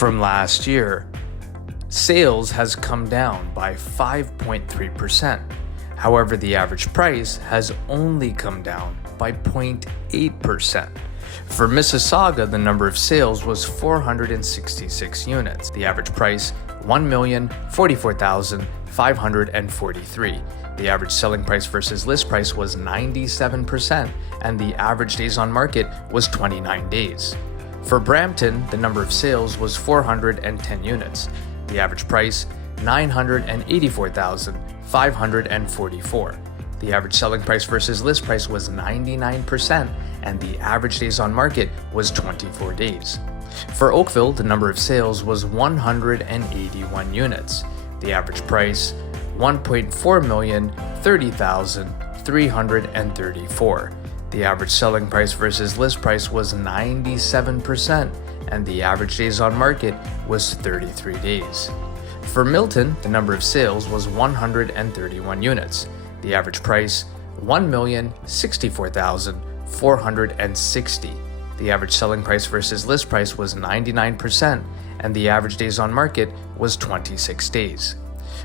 from last year. Sales has come down by 5.3%. However, the average price has only come down by 0.8%. For Mississauga, the number of sales was 466 units. The average price, $1,044,543. The average selling price versus list price was 97%, and the average days on market was 29 days. For Brampton, the number of sales was 410 units. The average price, $984,544. The average selling price versus list price was 99%, and the average days on market was 24 days. For Oakville, the number of sales was 181 units. The average price, $1,430,334. The average selling price versus list price was 97%, and the average days on market was 33 days. For Milton, the number of sales was 131 units. The average price, $1,064,460. The average selling price versus list price was 99%, and the average days on market was 26 days.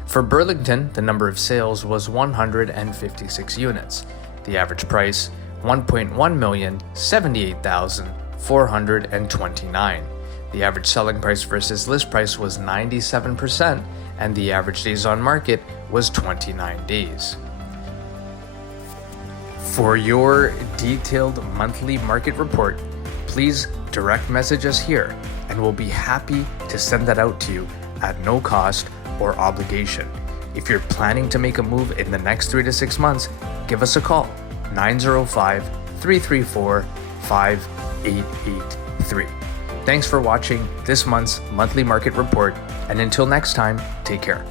For Burlington, the number of sales was 156 units. The average price, $1,178,429. The average selling price versus list price was 97%, and the average days on market was 29 days. For your detailed monthly market report, please direct message us here, and we'll be happy to send that out to you at no cost or obligation. If you're planning to make a move in the next 3 to 6 months, give us a call, 905-334-5883. Thanks for watching this month's monthly market report, and until next time, take care.